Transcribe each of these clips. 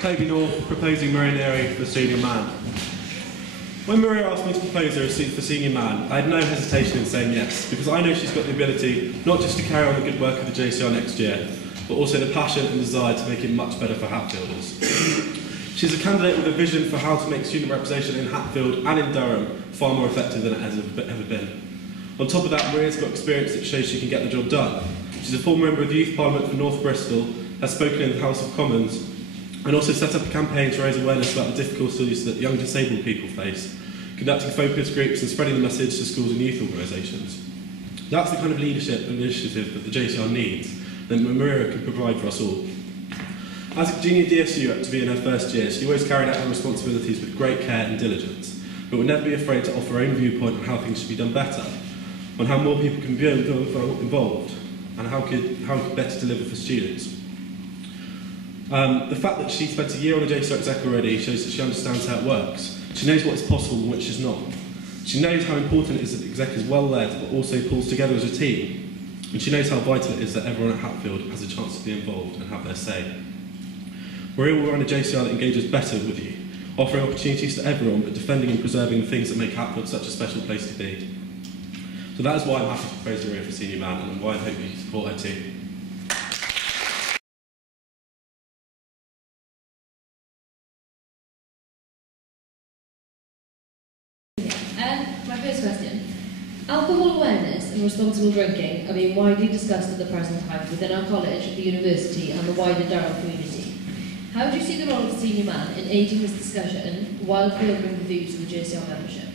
Toby North, proposing Neary for senior man. When Maria asked me to propose her for senior man, I had no hesitation in saying yes, because I know she's got the ability not just to carry on the good work of the JCR next year, but also the passion and desire to make it much better for Hatfielders. She's a candidate with a vision for how to make student representation in Hatfield and in Durham far more effective than it has ever been. On top of that, Maria's got experience that shows she can get the job done. She's a former member of the Youth Parliament for North Bristol, has spoken in the House of Commons, and also set up a campaign to raise awareness about the difficulties that young disabled people face, conducting focus groups and spreading the message to schools and youth organisations. That's the kind of leadership and initiative that the JCR needs, that Maria can provide for us all. As a junior DSU up to be in her first year, she always carried out her responsibilities with great care and diligence, but would never be afraid to offer her own viewpoint on how things should be done better, on how more people can be involved, and how could better deliver for students. The fact that she spent a year on the JCR exec already shows that she understands how it works. She knows what is possible and what is not. She knows how important it is that the exec is well led, but also pulls together as a team. And she knows how vital it is that everyone at Hatfield has a chance to be involved and have their say. Maria will run a JCR that engages better with you, offering opportunities to everyone, but defending and preserving the things that make Hatfield such a special place to be. So that is why I'm happy to propose Maria for senior man, and why I hope you support her too. My first question. Alcohol awareness and responsible drinking are being widely discussed at the present time within our college, the university and the wider Durham community. How do you see the role of the senior man in aiding this discussion while furthering the views of the JCR membership?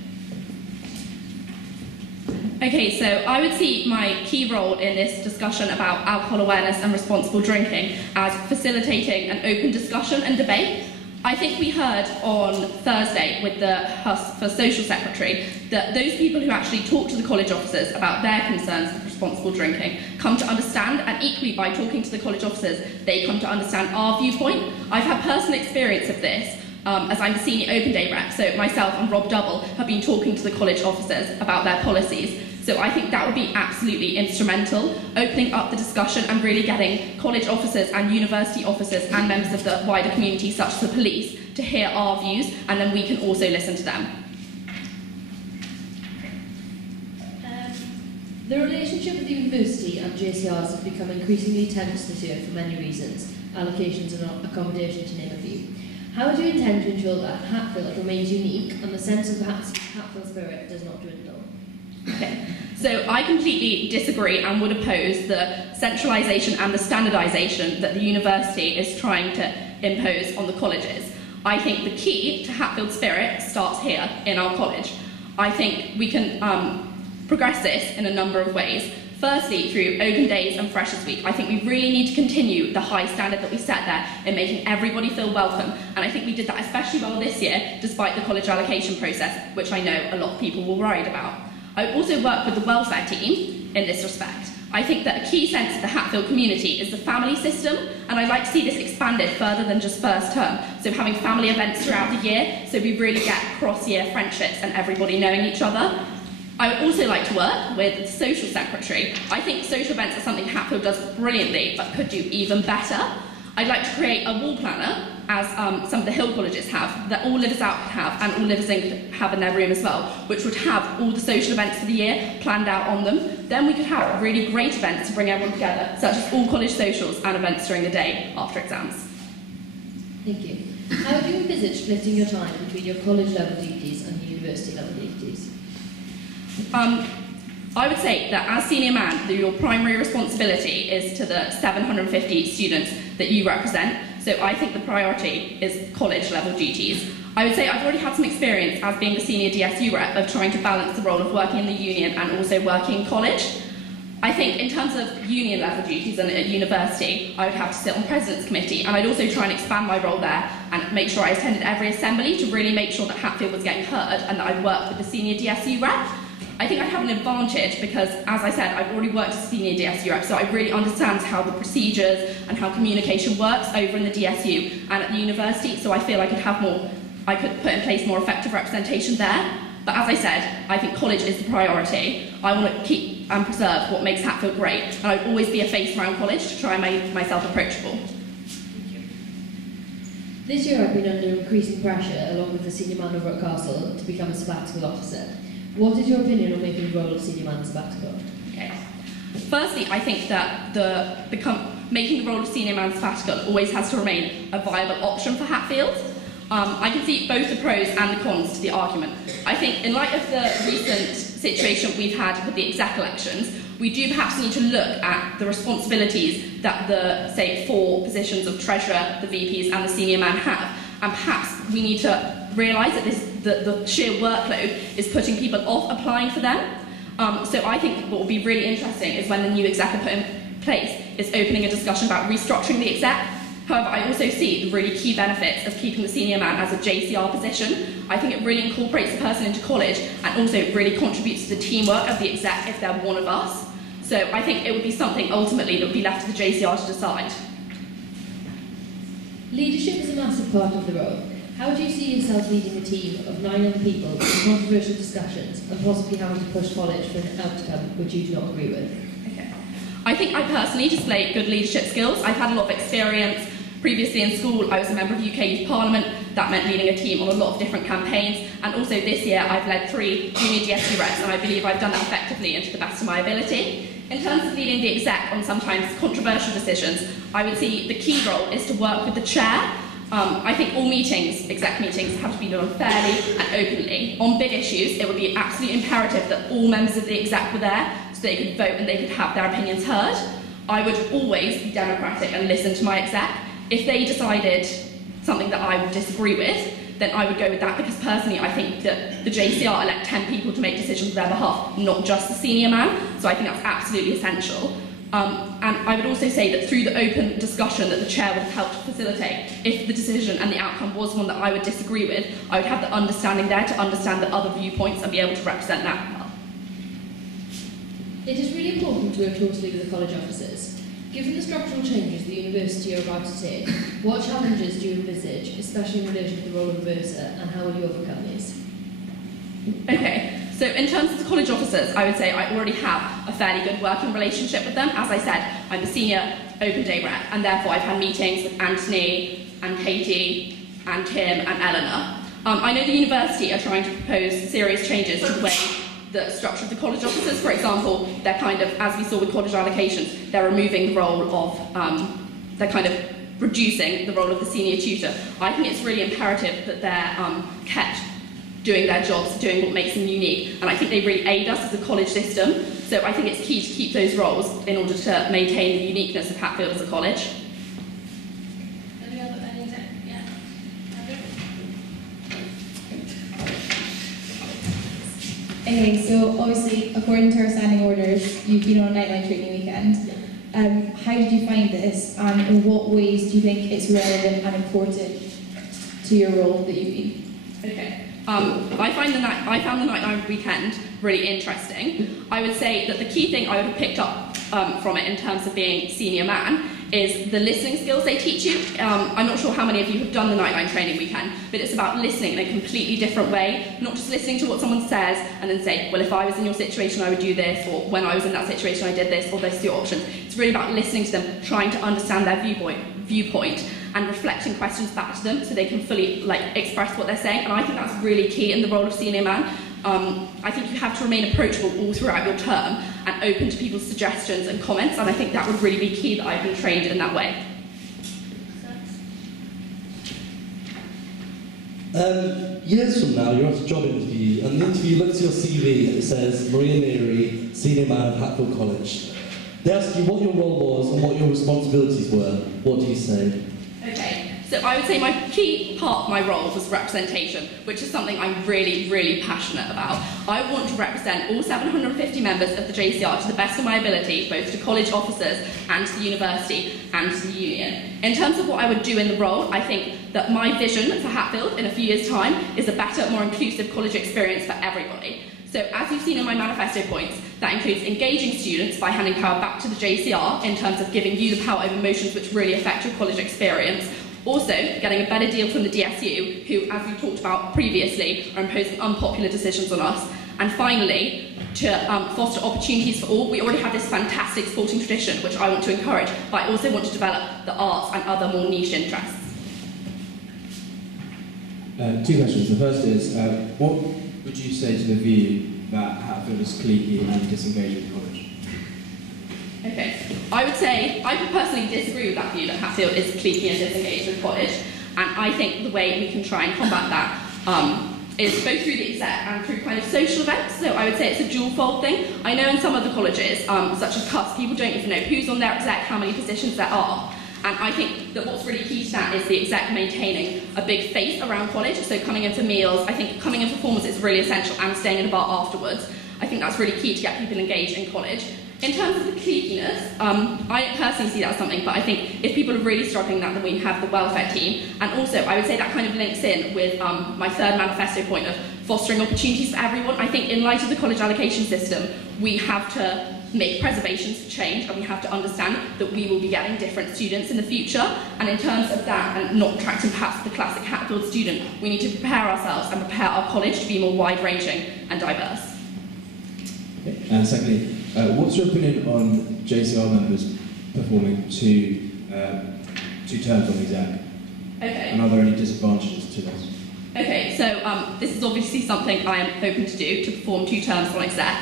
Okay, so I would see my key role in this discussion about alcohol awareness and responsible drinking as facilitating an open discussion and debate. I think we heard on Thursday with the HUS for Social Secretary that those people who actually talk to the college officers about their concerns with responsible drinking come to understand, and equally by talking to the college officers, they come to understand our viewpoint. I've had personal experience of this as I'm the senior open day rep, so myself and Rob Double have been talking to the college officers about their policies. So I think that would be absolutely instrumental, opening up the discussion and really getting college officers and university officers and members of the wider community, such as the police, to hear our views, and then we can also listen to them. The relationship with the university and JCRs has become increasingly tense this year for many reasons, allocations and accommodation to name a few. How do you intend to ensure that Hatfield remains unique and the sense of the Hatfield spirit does not dwindle? Okay, so I completely disagree and would oppose the centralisation and the standardisation that the university is trying to impose on the colleges. I think the key to Hatfield spirit starts here in our college. I think we can progress this in a number of ways. Firstly, through open days and Freshers Week, I think we really need to continue the high standard that we set there in making everybody feel welcome, and I think we did that especially well this year, despite the college allocation process, which I know a lot of people were worried about. I also work with the welfare team in this respect. I think that a key sense of the Hatfield community is the family system, and I'd like to see this expanded further than just first term, so having family events throughout the year, so we really get cross-year friendships and everybody knowing each other. I would also like to work with the social secretary. I think social events are something Hatfield does brilliantly, but could do even better. I'd like to create a wall planner, as some of the Hill colleges have, that all livers out have, and all livers in could have in their room as well, which would have all the social events for the year planned out on them. Then we could have really great events to bring everyone together, such as all college socials and events during the day after exams. Thank you. How do you envisage splitting your time between your college level duties and university level duties? I would say that as senior man, your primary responsibility is to the 750 students that you represent. So I think the priority is college level duties. I would say I've already had some experience as being the senior DSU rep of trying to balance the role of working in the union and also working in college. I think in terms of union level duties and at university, I would have to sit on President's Committee, and I'd also try and expand my role there and make sure I attended every assembly to really make sure that Hatfield was getting heard and that I'd worked with the senior DSU rep. I think I'd have an advantage because, as I said, I've already worked as a senior DSU rep, so I really understand how the procedures and how communication works over in the DSU and at the university, so I feel I could put in place more effective representation there. But as I said, I think college is the priority. I want to keep and preserve what makes Hatfield great, and I'd always be a face around college to try and make myself approachable. Thank you. This year I've been under increasing pressure, along with the senior man over at Castle, to become a sabbatical officer. What is your opinion on making the role of senior man sabbatical? Okay. Firstly, I think that making the role of senior man sabbatical always has to remain a viable option for Hatfield. I can see both the pros and the cons to the argument. I think in light of the recent situation we've had with the exec elections, we do perhaps need to look at the responsibilities that the, say, 4 positions of treasurer, the VPs and the senior man have, and perhaps we need to realise that the sheer workload is putting people off applying for them. So I think what will be really interesting is when the new exec are put in place is opening a discussion about restructuring the exec. However, I also see the really key benefits of keeping the senior man as a JCR position. I think it really incorporates the person into college and also really contributes to the teamwork of the exec if they're one of us. So I think it would be something ultimately that would be left to the JCR to decide. Leadership is a massive part of the role. How do you see yourself leading a team of 9 other people in controversial discussions and possibly having to push college for an outcome which you do not agree with? Okay. I think I personally display good leadership skills. I've had a lot of experience. Previously in school, I was a member of UK Youth Parliament. That meant leading a team on a lot of different campaigns. And also this year, I've led 3 junior DSU reps, and I believe I've done that effectively and to the best of my ability. In terms of leading the exec on sometimes controversial decisions, I would see the key role is to work with the chair. I think all meetings, exec meetings, have to be done fairly and openly. On big issues, it would be absolutely imperative that all members of the exec were there so they could vote and they could have their opinions heard. I would always be democratic and listen to my exec. If they decided something that I would disagree with, then I would go with that, because personally I think that the JCR elect 10 people to make decisions on their behalf, not just the senior man, so I think that's absolutely essential. And I would also say that through the open discussion that the chair would have helped facilitate, if the decision and the outcome was one that I would disagree with, I would have the understanding there to understand the other viewpoints and be able to represent that well. It is really important to work closely with the college officers. Given the structural changes the university are about to take, what challenges do you envisage, especially in relation to the role of the bursar, and how will you overcome these? Okay, so in terms of the college officers, I would say I already have a fairly good working relationship with them. As I said, I'm the senior open day rep, and therefore I've had meetings with Anthony and Katie and Tim and Eleanor. I know the university are trying to propose serious changes to the way the structure of the college officers. For example, they're kind of, as we saw with college allocations, they're removing the role of, they're kind of reducing the role of the senior tutor. I think it's really imperative that they're kept doing their jobs, doing what makes them unique, and I think they really aid us as a college system. So I think it's key to keep those roles in order to maintain the uniqueness of Hatfield as a college. Okay, so obviously, according to our standing orders, you've been on a nightline training weekend. How did you find this, and in what ways do you think it's relevant and important to your role that you've been? Okay. I found the nightline weekend really interesting. I would say that the key thing I would have picked up from it in terms of being senior man is the listening skills they teach you. I'm not sure how many of you have done the nightline training weekend, but it's about listening in a completely different way, not just listening to what someone says and then say, well, if I was in your situation, I would do this, or when I was in that situation, I did this, or this is your options. It's really about listening to them, trying to understand their viewpoint, and reflecting questions back to them so they can fully express what they're saying. And I think that's really key in the role of senior man. I think you have to remain approachable all throughout your term and open to people's suggestions and comments, and I think that would really be key that I've been trained in that way. Years from now, you're at a job interview, and the interview looks at your CV and it says Maria Neary, senior man at Hatfield College. They ask you what your role was and what your responsibilities were. What do you say? Okay, so I would say my key part of my role was representation, which is something I'm really, really passionate about. I want to represent all 750 members of the JCR to the best of my ability, both to college officers and to the university and to the union. In terms of what I would do in the role, I think that my vision for Hatfield in a few years' time is a better, more inclusive college experience for everybody. So as you've seen in my manifesto points, that includes engaging students by handing power back to the JCR in terms of giving you the power over motions which really affect your college experience. Also, getting a better deal from the DSU, who, as we talked about previously, are imposing unpopular decisions on us. And finally, to foster opportunities for all. We already have this fantastic sporting tradition, which I want to encourage, but I also want to develop the arts and other more niche interests. Two questions. The first is, what would you say to the view that Hatfield is cliquey and disengaged with college? Okay, I would say, I would personally disagree with that view that Hatfield is cliquey and disengaged with college, and I think the way we can try and combat that is both through the exec and through kind of social events. So I would say it's a dual-fold thing. I know in some other colleges, such as CUS, people don't even know who's on their exec, how many positions there are. And I think that what's really key to that is the exec maintaining a big face around college. So coming in for meals, I think coming in for formals is really essential, and staying in the bar afterwards. I think that's really key to get people engaged in college. In terms of the cliquiness, I personally see that as something, but I think if people are really struggling that, then we have the welfare team. And also, I would say that kind of links in with my third manifesto point of fostering opportunities for everyone. I think in light of the college allocation system, we have to make preservations for change, and we have to understand that we will be getting different students in the future. And in terms of that, and not attracting perhaps the classic Hatfield student, we need to prepare ourselves and prepare our college to be more wide-ranging and diverse. Okay. And secondly, what's your opinion on JCR members performing two terms on the exam? Okay. And are there any disadvantages to this? Okay, so this is obviously something I am hoping to do, to perform 2 terms on exec.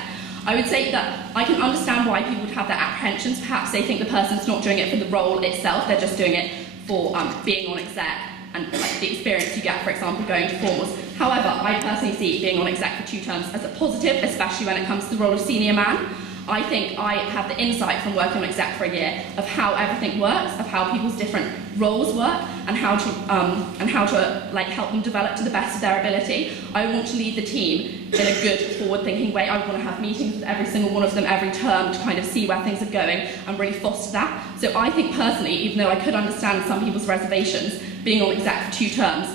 I would say that I can understand why people would have their apprehensions. Perhaps they think the person's not doing it for the role itself, they're just doing it for being on exec and like the experience you get, for example, going to formals. However, I personally see being on exec for 2 terms as a positive, especially when it comes to the role of senior man. I think I have the insight from working on exec for a year of how everything works, of how people's different roles work, and how to like help them develop to the best of their ability. I want to lead the team in a good, forward-thinking way. I want to have meetings with every single one of them every term to kind of see where things are going and really foster that. So I think personally, even though I could understand some people's reservations, being on exec for 2 terms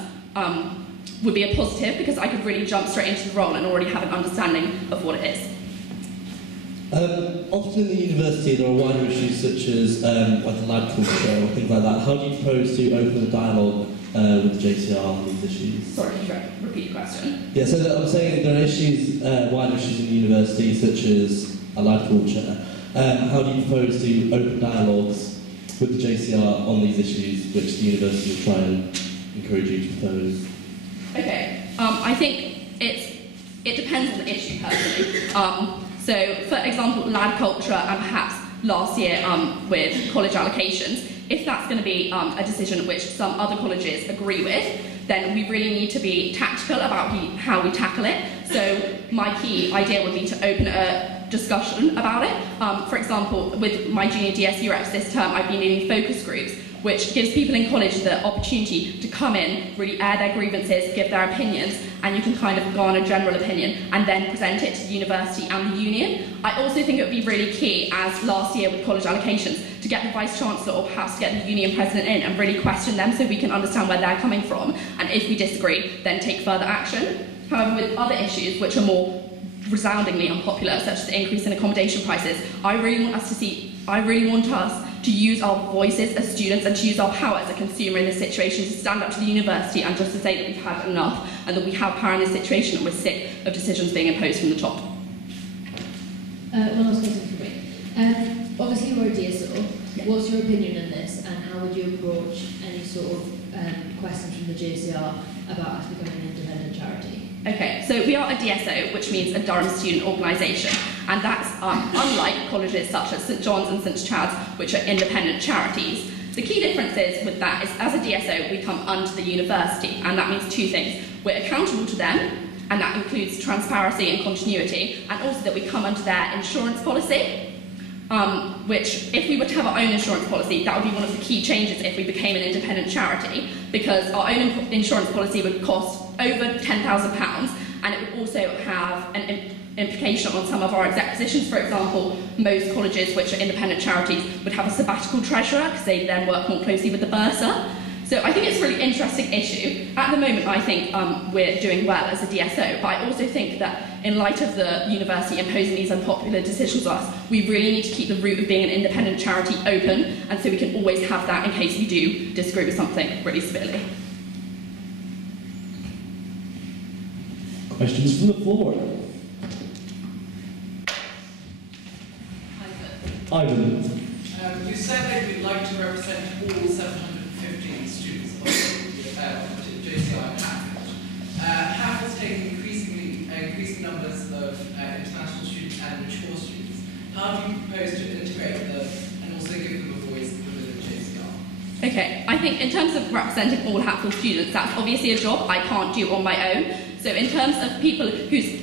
would be a positive, because I could really jump straight into the role and already have an understanding of what it is. Often in the university there are wider issues such as like a lad culture or things like that. How do you propose to open the dialogue with the JCR on these issues? Sorry, can you repeat the question? Yeah, so I'm saying there are issues, wider issues in the university such as a lad culture. How do you propose to open dialogues with the JCR on these issues, which the university will try and encourage you to propose? Okay, I think it depends on the issue personally. So, for example, lad culture and perhaps last year with college allocations, if that's going to be a decision which some other colleges agree with, then we really need to be tactical about how we tackle it. So my key idea would be to open a discussion about it. For example, with my junior DSU reps this term, I've been leading focus groups, which gives people in college the opportunity to come in, really air their grievances, give their opinions, and you can kind of garner general opinion and then present it to the university and the union. I also think it would be really key, as last year with college allocations, to get the Vice-Chancellor or perhaps to get the union president in and really question them so we can understand where they're coming from, and if we disagree, then take further action. However, with other issues which are more resoundingly unpopular, such as the increase in accommodation prices, I really want us to use our voices as students and to use our power as a consumer in this situation to stand up to the university and just to say that we've had enough and that we have power in this situation and we're sick of decisions being imposed from the top. One last question for me. Obviously you're a DSO. Yeah. What's your opinion on this, and how would you approach any sort of questions from the JCR about us becoming an independent charity? Okay, so we are a DSO, which means a Durham Student Organisation, and that's unlike colleges such as St John's and St Chad's, which are independent charities. The key difference is with that is, as a DSO, we come under the university, and that means 2 things. We're accountable to them, and that includes transparency and continuity, and also that we come under their insurance policy, which, if we were to have our own insurance policy, that would be one of the key changes if we became an independent charity, because our own insurance policy would cost over £10,000, and it would also have an implication on some of our exec positions. For example, most colleges which are independent charities would have a sabbatical treasurer, because they then work more closely with the bursar. So I think it's a really interesting issue. At the moment, I think we're doing well as a DSO, but I also think that in light of the university imposing these unpopular decisions on us, we really need to keep the route of being an independent charity open, and so we can always have that in case we do disagree with something really severely. Questions from the floor? Ivan. You said that you'd like to represent all 715 students of JCI Hatfield. Hatfield's taking increasing numbers of international students and mature students. How do you propose to integrate them and also give them a voice within the JCR? Okay, I think in terms of representing all Hatfield students, that's obviously a job I can't do on my own. So in terms of people whose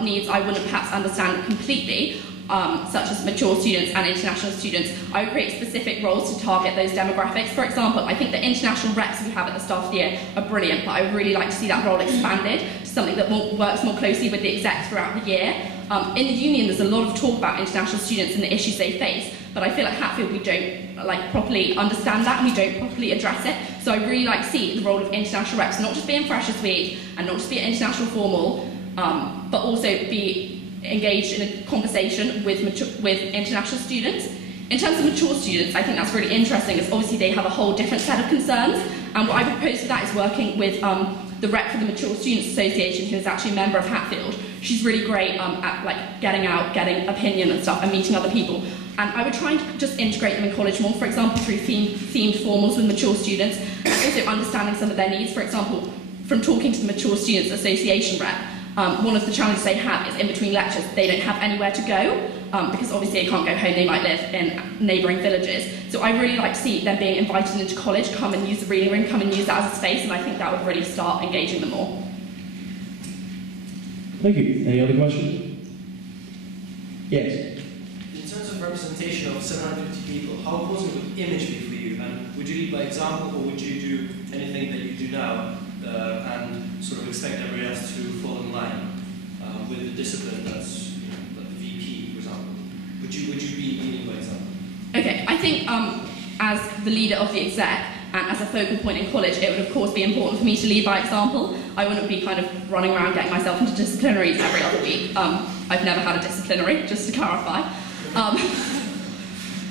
needs I wouldn't perhaps understand completely, such as mature students and international students, I would create specific roles to target those demographics. For example, I think the international reps we have at the start of the year are brilliant, but I would really like to see that role expanded to something that works more closely with the exec throughout the year. In the union, there's a lot of talk about international students and the issues they face, but I feel at Hatfield we don't properly understand that and we don't properly address it. So I really like to see the role of international reps not just be in Freshers Week and not just be at international formal, but also be engaged in a conversation with international students. In terms of mature students, I think that's really interesting, as obviously they have a whole different set of concerns, and what I propose for that is working with the rep for the Mature Students Association, who is actually a member of Hatfield. She's really great at getting out, getting opinion and stuff, and meeting other people. And I would try and just integrate them in college more, for example, through themed formals with mature students, and also understanding some of their needs. For example, from talking to the Mature Students Association rep, one of the challenges they have is in between lectures, they don't have anywhere to go, because obviously they can't go home, they might live in neighbouring villages. So I really like to see them being invited into college, come and use the reading room, come and use that as a space, and I think that would really start engaging them more. Thank you. Any other questions? Yes. In terms of representation of 750 people, how important would image be for you? And would you lead by example, or would you do anything that you do now and sort of expect everybody else to fall in line with the discipline that's, like the VP, for example? Would you be leading by example? Okay, I think as the leader of the exec and as a focal point in college, it would of course be important for me to lead by example. I wouldn't be kind of running around getting myself into disciplinaries every other week. I've never had a disciplinary, just to clarify.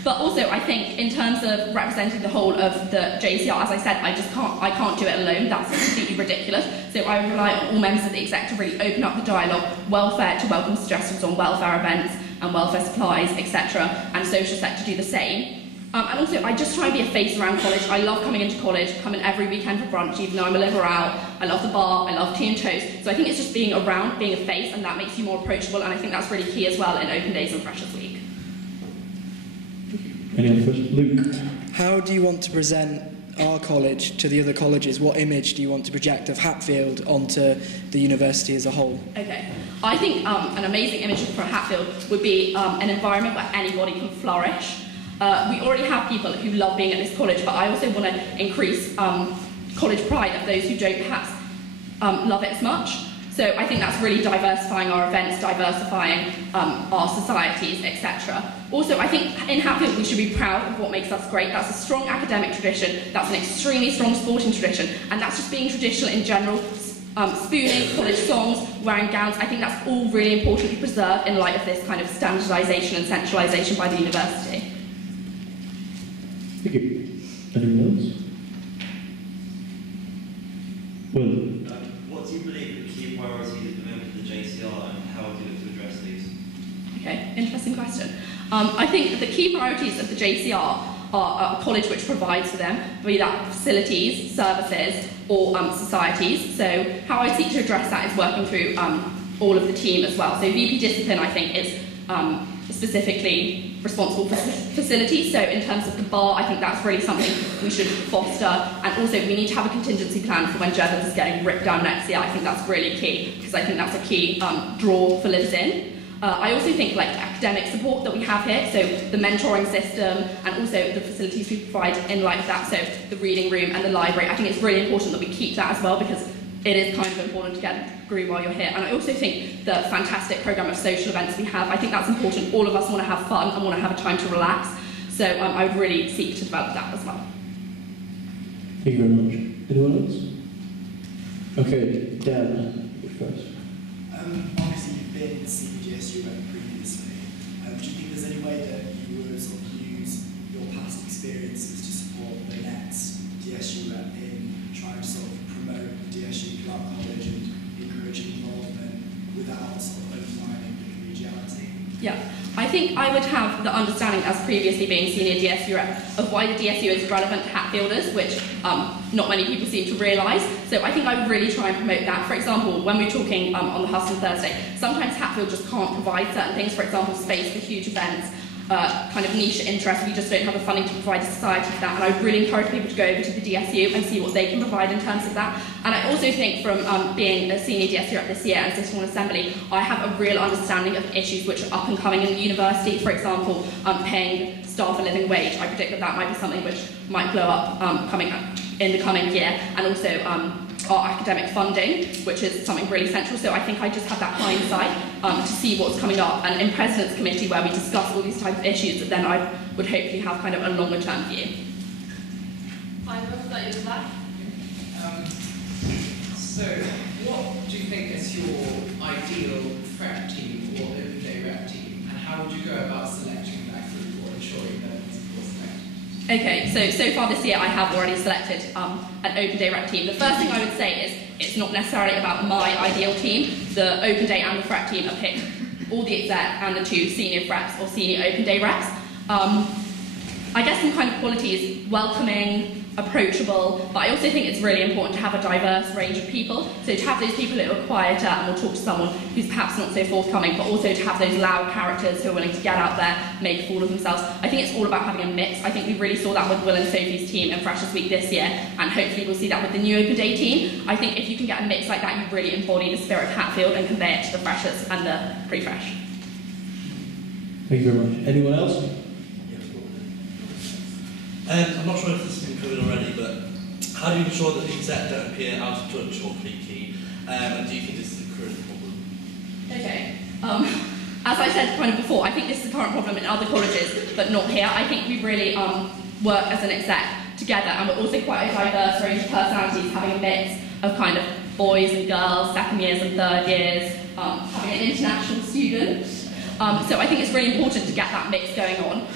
But also, I think in terms of representing the whole of the JCR, as I said, I can't do it alone. That's completely ridiculous. So I rely on all members of the exec to really open up the dialogue, welfare to welcome suggestions on welfare events and welfare supplies, etc., and social sector do the same. And also, I just try and be a face around college. I love coming into college, coming every weekend for brunch, even though I'm a liver out. I love the bar, I love tea and toast. So I think it's just being around, being a face, and that makes you more approachable, and I think that's really key as well in open days and Freshers Week. Any other questions? Luke? How do you want to present our college to the other colleges? What image do you want to project of Hatfield onto the university as a whole? Okay, I think an amazing image for Hatfield would be an environment where anybody can flourish. We already have people who love being at this college, but I also want to increase college pride of those who don't perhaps love it as much. So I think that's really diversifying our events, diversifying our societies, etc. Also, I think in Hatfield we should be proud of what makes us great. That's a strong academic tradition, that's an extremely strong sporting tradition, and that's just being traditional in general. Spooning, college songs, wearing gowns, I think that's all really important to preserve in light of this kind of standardisation and centralisation by the university. Thank you. Anyone else? Will? What do you believe are the key priorities at the moment of the JCR, and how do you look to address these? Okay, interesting question. I think the key priorities of the JCR are a college which provides for them, be that facilities, services, or societies. So how I seek to address that is working through all of the team as well. So VP Discipline, I think, is specifically responsible for facilities. So in terms of the bar, I think that's really something we should foster. And also we need to have a contingency plan for when Jevons is getting ripped down next year. I think that's really key, because I think that's a key draw for Lives In. I also think academic support that we have here, so the mentoring system and also the facilities we provide in light of that, so the reading room and the library, I think it's really important that we keep that as well, because it is kind of important to get a groove while you're here. And I also think the fantastic programme of social events we have, I think that's important. All of us want to have fun and want to have a time to relax, so I would really seek to develop that as well. Thank you very much. Anyone else? Okay, Dan, you first. Obviously you've been CPGSU rep previously. Do you think there's any way that you would sort of use your past experiences to support the next DSU rep in trying to sort of promote the DSU throughout college and encourage involvement without sort of undermining the collegiality? Yeah, I think I would have the understanding, as previously being senior DSU rep, of why the DSU is relevant to Hatfielders, which not many people seem to realise. So I think I would really try and promote that. For example, when we're talking on the Hustle Thursday, sometimes Hatfield just can't provide certain things, for example, space for huge events, kind of niche interest. We just don't have the funding to provide to society for that. And I would really encourage people to go over to the DSU and see what they can provide in terms of that. And I also think from being a senior DSU rep this year and sitting on Assembly, I have a real understanding of issues which are up and coming in the university. For example, paying staff a living wage. I predict that that might be something which might blow up coming up in the coming year. And also our academic funding, which is something really central. So I think I just have that hindsight to see what's coming up. And in President's Committee, where we discuss all these types of issues, then I would hopefully have kind of a longer term view. So, what do you think is your ideal FREP team or open day rep team, and how would you go about selecting that group or ensuring that it's selected? Okay, so far this year I have already selected an open day rep team. The first thing I would say is it's not necessarily about my ideal team. The open day and the FREP team are picked, all the exec and the 2 senior FREPs or senior open day reps. I guess some kind of qualities: welcoming, approachable, but I also think it's really important to have a diverse range of people. So to have those people who are quieter and will talk to someone who's perhaps not so forthcoming, but also to have those loud characters who are willing to get out there, make a fool of themselves. I think it's all about having a mix. I think we really saw that with Will and Sophie's team in Freshers Week this year, and hopefully we'll see that with the new Open Day team. I think if you can get a mix like that, you really embody the spirit of Hatfield and convey it to the freshers and the pre-fresh. Thank you very much. Anyone else? I'm not sure if this has been covered already, but how do you ensure that the exec don't appear out of touch or cliquey? And do you think this is a current problem? Okay. As I said kind of before, I think this is a current problem in other colleges, but not here. I think we really work as an exec together, and we're also quite a diverse range of personalities, having a mix of kind of boys and girls, second years and third years, having an international student. So I think it's really important to get that mix going on,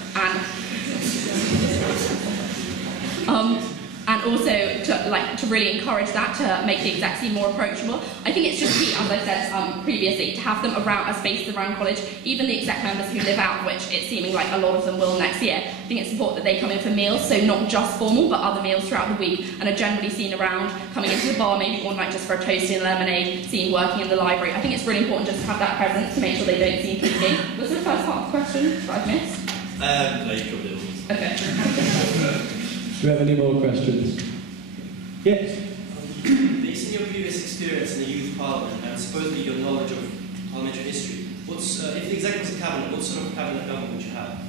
and also to really encourage that, to make the exec seem more approachable. I think it's just key, as I said previously, to have them around as spaces around college. Even the exec members who live out, which it's seeming like a lot of them will next year, I think it's important that they come in for meals, so not just formal, but other meals throughout the week, and are generally seen around, coming into the bar maybe one night just for a toasty and lemonade, seen working in the library. I think it's really important just to have that presence to make sure they don't seem cliquey. Was there a first part of the question that I've missed? No, you covered it all. Okay. Do we have any more questions? Yes? Based on your previous experience in the youth parliament and supposedly your knowledge of parliamentary history, if the exec was a cabinet, what sort of cabinet government would you have?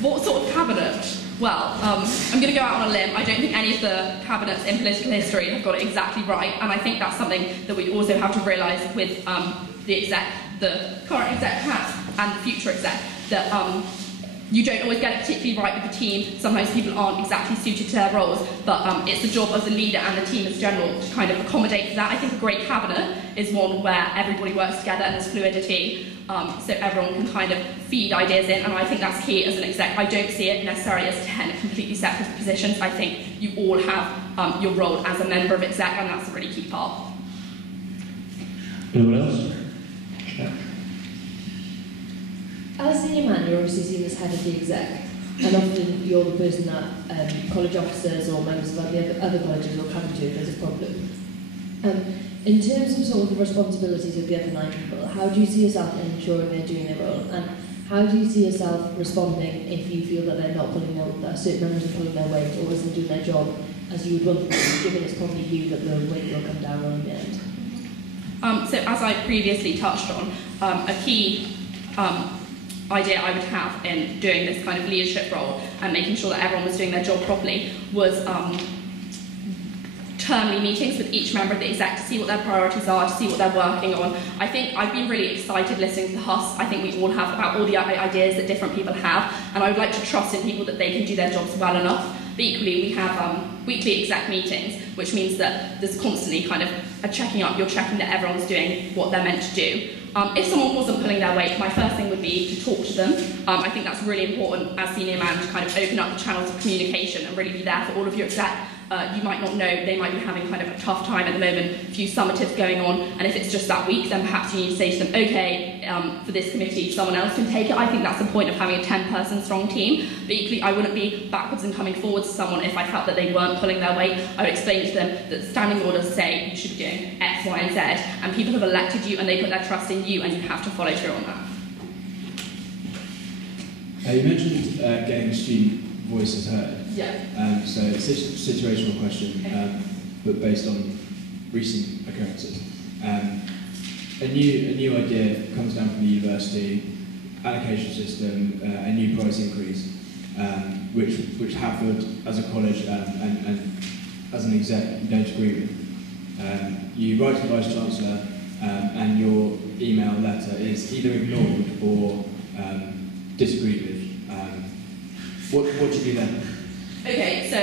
What sort of cabinet? Well, I'm going to go out on a limb. I don't think any of the cabinets in political history have got it exactly right, and I think that's something that we also have to realise with the exec, the current exec perhaps, and the future exec, that you don't always get it particularly right with the team. Sometimes people aren't exactly suited to their roles, but it's the job of the leader and the team as general to kind of accommodate for that. I think a great cabinet is one where everybody works together and there's fluidity, so everyone can kind of feed ideas in, and I think that's key as an exec. I don't see it necessarily as 10 completely separate positions. I think you all have your role as a member of exec, and that's a really key part. Anyone else? Yeah. As a senior man, you're obviously seen as head of the exec, and often you're the person that college officers or members of the other colleges will come to if there's a problem. In terms of sort of the responsibilities of the other 9 people, how do you see yourself ensuring they're doing their role, and how do you see yourself responding if you feel that they're not pulling that certain members are pulling their weight or isn't doing their job as you would want them to, given it's probably you that the weight will come down on in the end? So as I previously touched on, a key idea I would have in doing this kind of leadership role and making sure that everyone was doing their job properly was termly meetings with each member of the exec to see what their priorities are, to see what they're working on. I think I've been really excited listening to the HUS. I think we all have about all the ideas that different people have, and I would like to trust in people that they can do their jobs well enough. But equally, we have weekly exec meetings, which means that there's constantly kind of a checking up. You're checking that everyone's doing what they're meant to do. If someone wasn't pulling their weight, my first thing would be to talk to them. I think that's really important as senior man to kind of open up the channels of communication and really be there for all of your exec you might not know, they might be having kind of a tough time at the moment, a few summatives going on, and if it's just that week, then perhaps you need to say to them, okay, for this committee, someone else can take it. I think that's the point of having a 10-person strong team. But equally, I wouldn't be backwards and coming forwards to someone if I felt that they weren't pulling their weight. I would explain to them that the standing orders say you should be doing X, Y, and Z, and people have elected you and they put their trust in you, and you have to follow through on that. You mentioned getting student voices heard. Yeah. So it's a situational question, but based on recent occurrences. A new idea comes down from the university, allocation system, a new price increase, which Hatfield as a college and as an exec you don't agree with. You write to the Vice Chancellor and your email letter is either ignored or disagreed with. What do you do then? Okay, so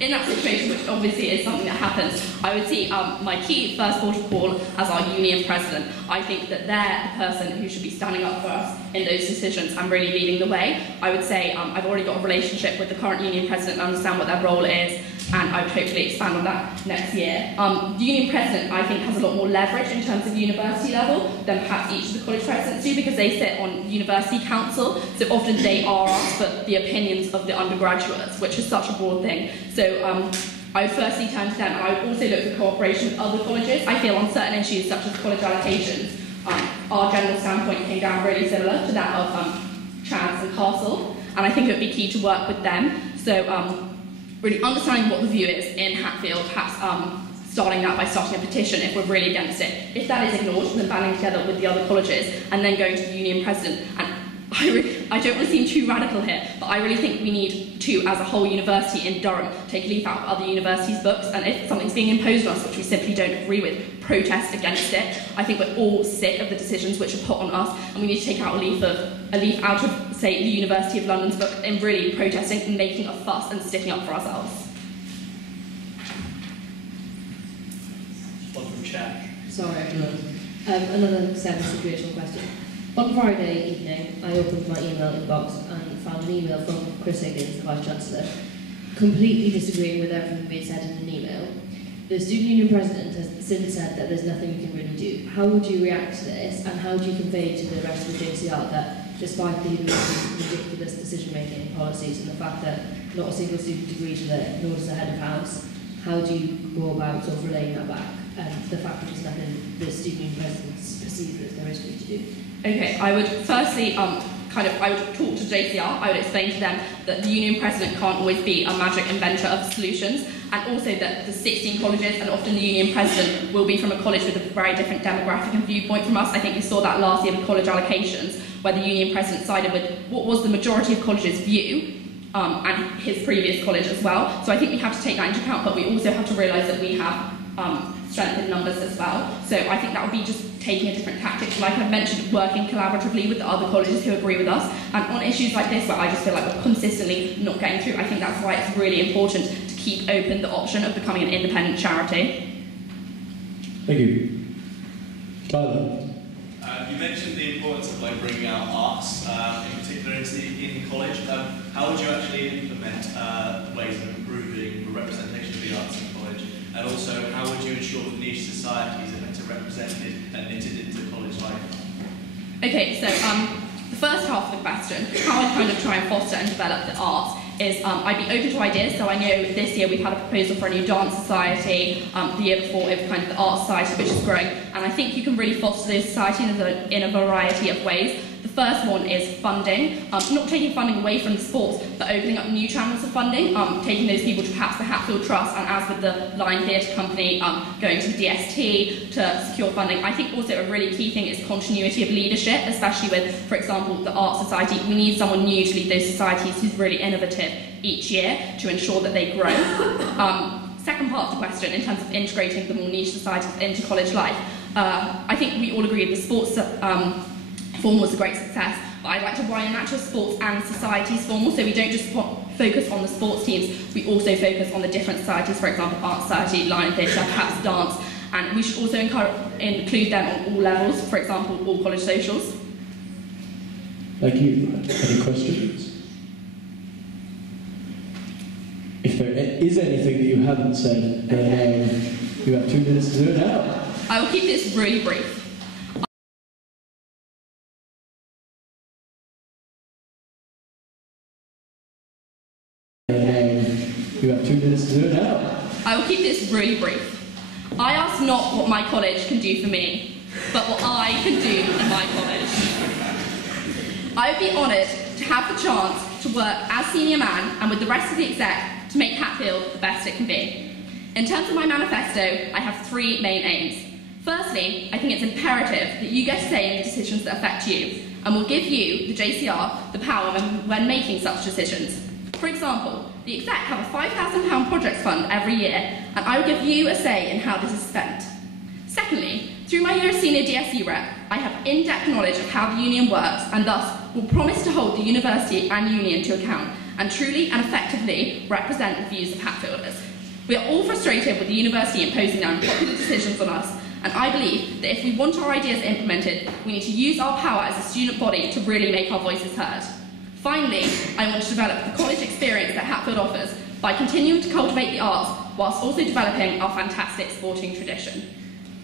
in that situation, which obviously is something that happens, I would see my key first port of call as our union president. I think that they're the person who should be standing up for us in those decisions and really leading the way. I would say I've already got a relationship with the current union president and understand what their role is, and I would hopefully expand on that next year. The union president, I think, has a lot more leverage in terms of university level than perhaps each of the college presidents do, because they sit on university council, so often they are asked for the opinions of the undergraduates, which is such a broad thing. So I would firstly turn to them, and I would also look for cooperation with other colleges. I feel on certain issues, such as college allocations, our general standpoint came down really similar to that of Chance and Castle, and I think it would be key to work with them. So really understanding what the view is in Hatfield, perhaps starting that by starting a petition if we're really against it. If that is ignored, then banding together with the other colleges and then going to the union president. And I don't want to seem too radical here, but I really think we need to, as a whole university in Durham, take a leaf out of other universities' books, and if something's being imposed on us which we simply don't agree with, protest against it. I think we're all sick of the decisions which are put on us, and we need to take out a leaf out of, say, the University of London's book and really protesting and making a fuss and sticking up for ourselves. One from chat. Sorry, another situational question. On Friday evening, I opened my email inbox and found an email from Chris Higgins, the Vice Chancellor, completely disagreeing with everything we had said in an email. The student union president has since said that there's nothing we can really do. How would you react to this, and how do you convey to the rest of the JCR that despite the university's ridiculous decision-making and policies and the fact that not a single student agrees with it, nor does the head of house, how do you go about sort of relaying that back, and the fact that there's nothing the student union president perceives that there is for you to do? Okay, I would firstly I would talk to JCR. I would explain to them that the union president can't always be a magic inventor of solutions, and also that the 16 colleges and often the union president will be from a college with a very different demographic and viewpoint from us. I think we saw that last year with college allocations, where the union president sided with what was the majority of colleges' view, and his previous college as well. So I think we have to take that into account, but we also have to realise that we have strength in numbers as well. So I think that would be just taking a different tactic, like I've mentioned, working collaboratively with the other colleges who agree with us. And on issues like this, where I just feel like we're consistently not getting through, I think that's why it's really important to keep open the option of becoming an independent charity. Thank you. Tyler? You mentioned the importance of bringing out arts, in particular in college. How would you actually implement ways of improving the representation of the arts in college? And also, how would you ensure that niche societies are better represented and knitted into college life? Okay, so the first half of the question, how I kind of try and foster and develop the arts, is I'd be open to ideas. So I know this year we've had a proposal for a new dance society. The year before it was kind of the art society, which is growing. And I think you can really foster those societies in a variety of ways. The first one is funding. Not taking funding away from the sports, but opening up new channels of funding, taking those people to perhaps the Hatfield Trust, and as with the Line Theatre Company, going to the DST to secure funding. I think also a really key thing is continuity of leadership, especially with, for example, the Art Society. We need someone new to lead those societies who's really innovative each year to ensure that they grow. Second part of the question, in terms of integrating the more niche societies into college life, I think we all agree the sports formal was a great success, but I'd like to widen that to sports and societies formal, so we don't just focus on the sports teams, we also focus on the different societies, for example, art society, line theatre, perhaps dance, and we should also include them on all levels, for example, all college socials. Thank you. Any questions? If there is anything that you haven't said, then you have 2 minutes to do it now. I will keep this really brief. You have 2 minutes to do it now. I will keep this really brief. I ask not what my college can do for me, but what I can do in my college. I would be honoured to have the chance to work as senior man and with the rest of the exec to make Hatfield the best it can be. In terms of my manifesto, I have 3 main aims. Firstly, I think it's imperative that you get a say in the decisions that affect you, and will give you, the JCR, the power when making such decisions. For example, the exec have a £5,000 projects fund every year, and I will give you a say in how this is spent. Secondly, through my year as senior DSU rep, I have in-depth knowledge of how the union works, and thus will promise to hold the university and union to account, and truly and effectively represent the views of Hatfielders. We are all frustrated with the university imposing their unpopular decisions on us, and I believe that if we want our ideas implemented, we need to use our power as a student body to really make our voices heard. Finally, I want to develop the college experience that Hatfield offers by continuing to cultivate the arts whilst also developing our fantastic sporting tradition.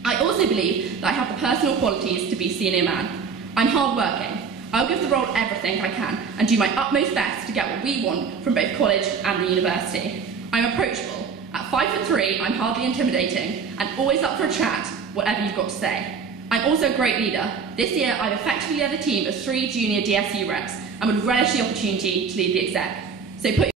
I also believe that I have the personal qualities to be senior man. I'm hard-working. I'll give the role everything I can and do my utmost best to get what we want from both college and the university. I'm approachable. At 5'3", I'm hardly intimidating and always up for a chat, whatever you've got to say. I'm also a great leader. This year, I've effectively led a team of 3 junior DSU reps and would relish the opportunity to lead the exec. So put